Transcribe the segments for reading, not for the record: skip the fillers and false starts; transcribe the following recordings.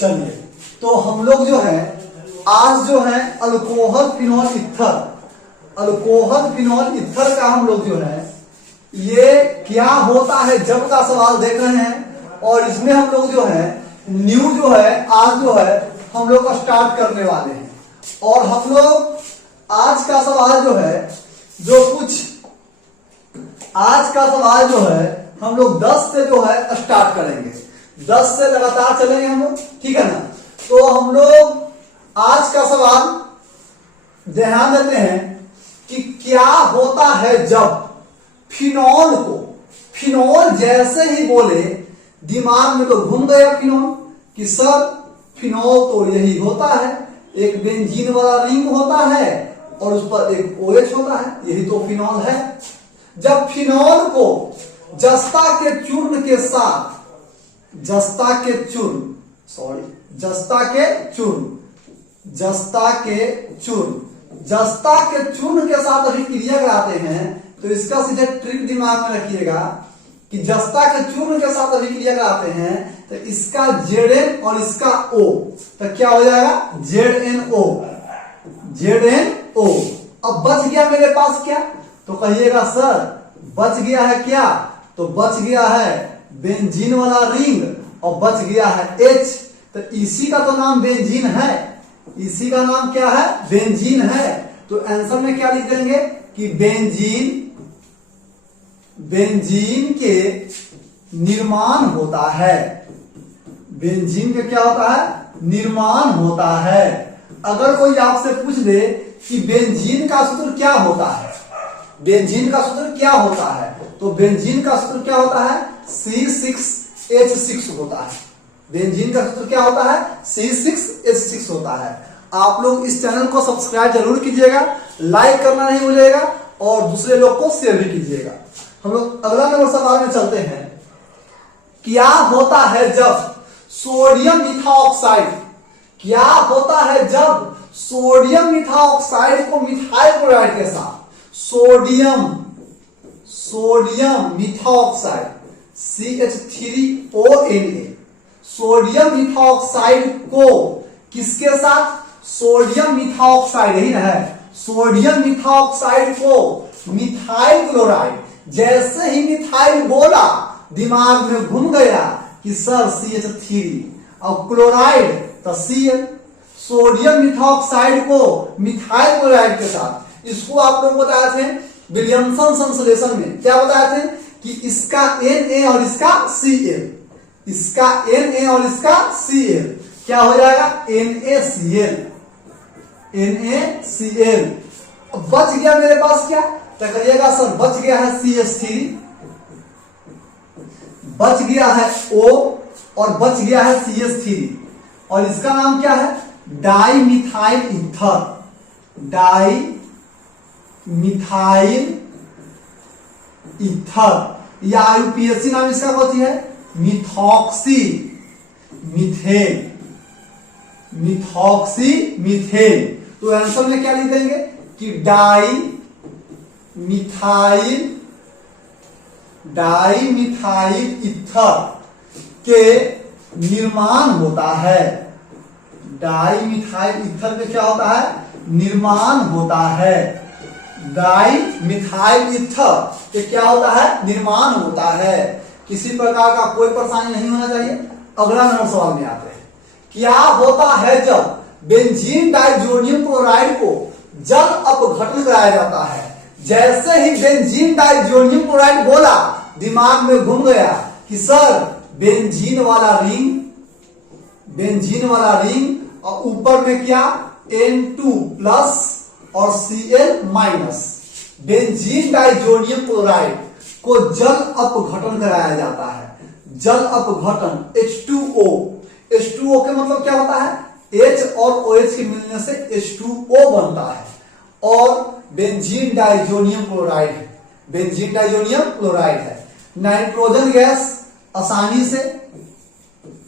चलिए, तो हम लोग जो है आज जो है अल्कोहल फिनॉल ईथर का हम लोग जो है ये क्या होता है जब का सवाल देख रहे हैं। और इसमें हम लोग जो है न्यू जो है आज जो है हम लोग स्टार्ट करने वाले हैं। और हम लोग आज का सवाल जो है आज का सवाल जो है हम लोग 10 से जो है स्टार्ट करेंगे, 10 से लगातार चलेंगे हम लोग, ठीक है ना। तो हम लोग आज का सवाल ध्यान देते हैं कि क्या होता है जब फिनॉल जैसे ही बोले दिमाग में तो घूम गया फिनॉल कि सर फिनॉल तो यही होता है, एक बेंजीन वाला रिंग होता है और उस पर एक OH होता है, यही तो फिनॉल है। जब फिनॉल को जस्ता के चूर्ण के साथ अभिक्रिया कराते हैं तो इसका सीधे ट्रिक दिमाग में रखिएगा कि जस्ता के चूर्ण के साथ अभिक्रिया कराते हैं तो इसका Zn और इसका O तो क्या हो जाएगा ZnO। अब बच गया मेरे पास क्या, तो कहिएगा सर बच गया है क्या, तो बच गया है बेंजीन वाला रिंग और बच गया है H। तो इसी का तो नाम बेंजीन है, इसी का नाम क्या है, बेंजीन है। तो आंसर में क्या लिख देंगे कि बेंजीन के निर्माण होता है, बेंजीन के क्या होता है, निर्माण होता है। अगर कोई आपसे पूछ दे कि बेंजीन का सूत्र क्या होता है, बेंजीन का सूत्र क्या होता है, तो बेंजीन का सूत्र क्या होता है, C6H6 होता है। बेंजीन का सूत्र क्या होता है, C6H6 होता है। आप लोग इस चैनल को सब्सक्राइब जरूर कीजिएगा, लाइक करना नहीं भूलिएगा और दूसरे लोग को शेयर भी कीजिएगा। हम लोग अगला नंबर सवाल में चलते हैं। क्या होता है जब सोडियम मिथाऑक्साइड, क्या होता है जब सोडियम मिथाऑक्साइड को मिथाइल क्लोराइड के साथ सोडियम मिथाऑक्साइड CH3ONA, सोडियम मिथाऑक्साइड को किसके साथ, सोडियम मिथाऑक्साइड यही ना है, सोडियम मिथाऑक्साइड को मिथाइल क्लोराइड, जैसे ही मिथाइल बोला दिमाग में घूम गया कि सर CH3 और क्लोराइड तो Cl, सोडियम मिथाऑक्साइड को मिथाइल क्लोराइड के साथ। इसको आप लोग बताए थे विलियमसन संश्लेषण में, क्या बताए थे कि इसका Na और इसका Cl, इसका Na और इसका Cl क्या हो जाएगा, NaCl। बच गया मेरे पास क्या, तो कहिएगा सर बच गया है CH3, बच गया है O और बच गया है CH3 और इसका नाम क्या है, डाइमिथाइल ईथर, डाइमिथाइल ईथर या IUPAC नाम इसका कौन है, मिथॉक्सी मिथेन। तो आंसर में क्या लिख देंगे कि डाइमिथाइल ईथर के निर्माण होता है, डाइमिथाइल ईथर में क्या होता है, निर्माण होता है। डाइमिथाइल ईथर के क्या होता है, निर्माण होता है। किसी प्रकार का कोई परेशानी नहीं होना चाहिए। अगला नंबर सवाल में आते हैं। क्या होता है जब बेंजीन डाइजोनियम क्लोराइड को जल अपघटन कराया जाता है, जैसे ही बेंजीन डाइजोनियम क्लोराइड बोला दिमाग में घूम गया कि सर बेंजीन वाला रिंग और ऊपर में क्या N2 प्लस और Cl minus, benzene diazonium chloride को जल अपघटन कराया जाता है। जल अपघटन H2O के मतलब क्या होता है, H और OH के मिलने से H2O बनता है और बेंजीन डाइजोनियम क्लोराइड है, बेंजीन डाइजोनियम क्लोराइड है। नाइट्रोजन गैस आसानी से,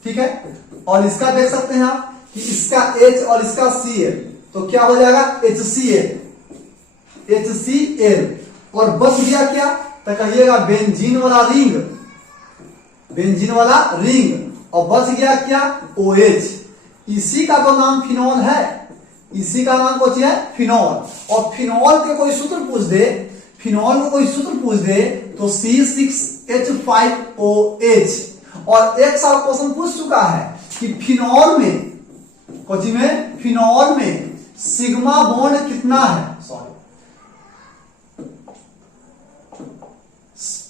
ठीक है। और इसका देख सकते हैं आप कि इसका H और इसका Cl तो क्या हो जाएगा, HCl और बच गया क्या, तो कहिएगा बेंजीन वाला रिंग और बच गया क्या, OH। इसी का तो नाम फिनॉल है, इसी का नाम कुछ है फिनॉल। और फिनॉल के कोई सूत्र पूछ दे, फिनॉल को कोई सूत्र पूछ दे तो C6H5OH। और एक साल क्वेश्चन पूछ चुका है कि फिनॉल में, कुछ में फिनॉल में सिग्मा बॉन्ड कितना है, सॉरी,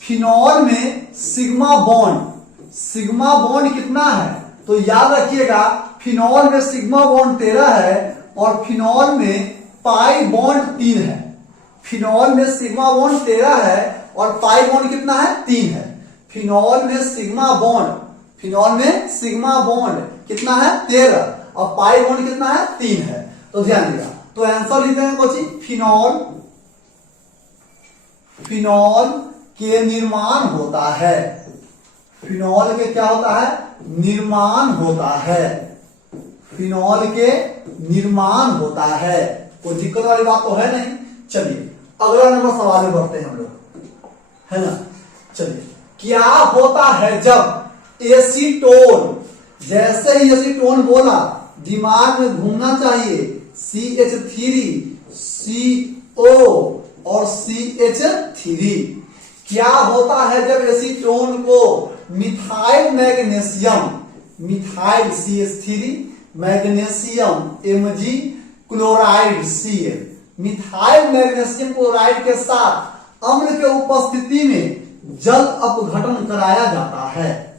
फिनॉल में सिग्मा बॉन्ड कितना है। तो याद रखिएगा फिनॉल में सिग्मा बॉन्ड 13 है और फिनॉल में पाई बॉन्ड 3 है। फिनॉल में सिग्मा बॉन्ड 13 है और पाई बॉन्ड कितना है, 3 है। फिनॉल में सिग्मा बॉन्ड कितना है, 13, और पाई बॉन्ड कितना है, 3 है। तो ध्यान दिया, तो आंसर लिख देंगे कोची, फिनॉल के निर्माण होता है, फिनॉल के क्या होता है, निर्माण होता है, फिनॉल के निर्माण होता है। कोई दिक्कत वाली बात तो है नहीं। चलिए अगला नंबर सवाल में बढ़ते हैं हम लोग, है ना। चलिए, क्या होता है जब एसीटोन, जैसे ही एसीटोन बोला दिमाग में घूमना चाहिए CH3CO और CH3। क्या होता है जब एसीटोन को methyl CH3 magnesium Mg chloride Cl, methyl magnesium chloride के साथ अम्ल के उपस्थिति में जल अपघटन कराया जाता है।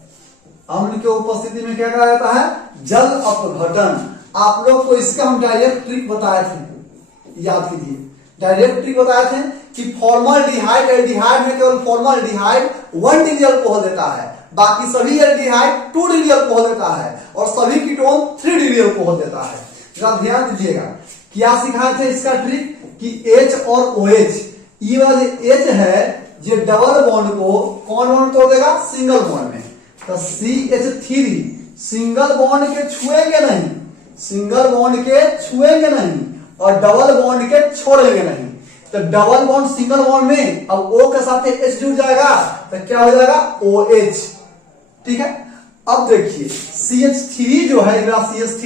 अम्ल के उपस्थिति में क्या कराया जाता है, जल अपघटन। आप लोग को इसका हम डायरेक्ट ट्रिक बताए थे, याद कीजिए, डायरेक्ट ट्रिक बताए थे कि फॉर्मल्डिहाइड एल्डिहाइड में केवल फॉर्मल्डिहाइड 1 डिग्री अल्कोहल देता है, बाकी सभी एल्डिहाइड 2 डिग्री अल्कोहल देता है और सभी कीटोन 3 डिग्री अल्कोहल देता है। जरा ध्यान दीजिएगा, क्या सिखाए थे इसका ट्रिक कि H और OH, ये वाला H है ये डबल बॉन्ड को कौन बॉन्ड तोड़ देगा, सिंगल बॉन्ड में। तो CH3 सिंगल बॉन्ड के छुएंगे नहीं और डबल बॉन्ड के छोड़ेंगे नहीं। तो डबल बॉन्ड सिंगल बॉन्ड में अब O के साथ H जुड़ जाएगा तो क्या हो जाएगा, OH। ठीक है, अब देखिए CH3 जो है, CH3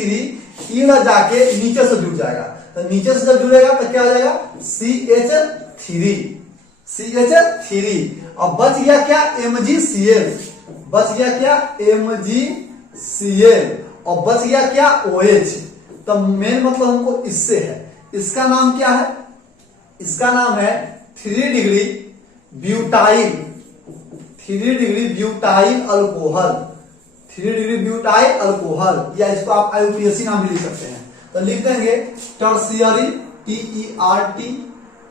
ये जाके नीचे से जुड़ जाएगा, तो नीचे से जब जुड़ेगा तो क्या हो जाएगा, CH3। अब बच गया क्या, MgCl, और बच गया क्या, OH। तो मेन मतलब हमको इससे है, इसका नाम क्या है, इसका नाम है 3 डिग्री ब्यूटाइल अल्कोहल, या इसको आप IUPAC नाम भी लिख सकते हैं। तो लिख देंगे टर्शियरी, TERT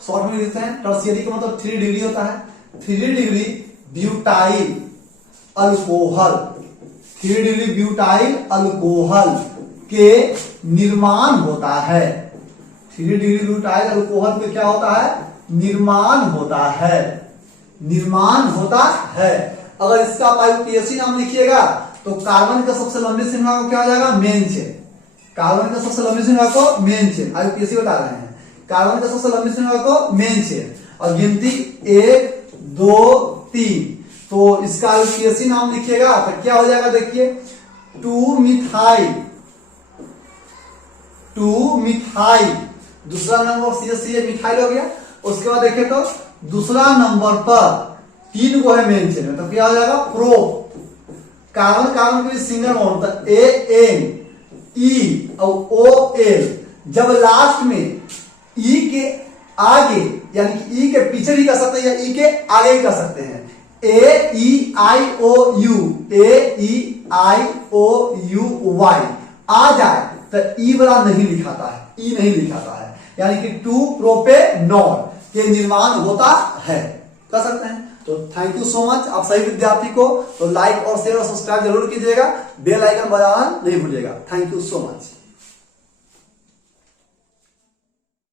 शॉर्ट में लिखते हैं। टर्शियरी का मतलब 3 डिग्री होता है, 3 डिग्री ब्यूटाइल अल्कोहल के निर्माण होता है। 3 डिग्री ब्यूटाइल अल्कोहल पे क्या होता है, निर्माण होता है। अगर इसका आप IUPAC नाम लिखिएगा तो कार्बन का सबसे लंबी श्रृंखला को क्या हो जाएगा, मेन चेन। कार्बन का सबसे लंबी श्रृंखला को मेन चेन, IUPAC बता रहे हैं, कार्बन का सबसे लंबी श्रृंखला को मेन चेन। और गिनती 1 2 3, तो इसका IUPAC नाम लिखिएगा तो क्या हो जाएगा, देखिए 2 मिथाइल, दूसरा नंबर CH मिथाइल हो गया। उसके बाद देखें तो दूसरा नंबर पर 3 को है मेन चेन में, तो क्या हो जाएगा, प्रो। कार्बन के सिंगल बॉन्ड, तो AN E और OL। जब लास्ट में E के आगे यानी कि E के पीछे भी कर सकते हैं या E के आगे भी कर सकते हैं, AEIOU आ जाए तो E वाला नहीं लिखाता है, यानी कि 2 प्रोपेनॉल के निर्माण होता है, कर सकते हैं। तो थैंक यू सो मच आप सभी विद्यार्थी को। तो लाइक और शेयर और सब्सक्राइब जरूर कीजिएगा, बेल आइकन बजाना नहीं भूलिएगा। Thank you so much.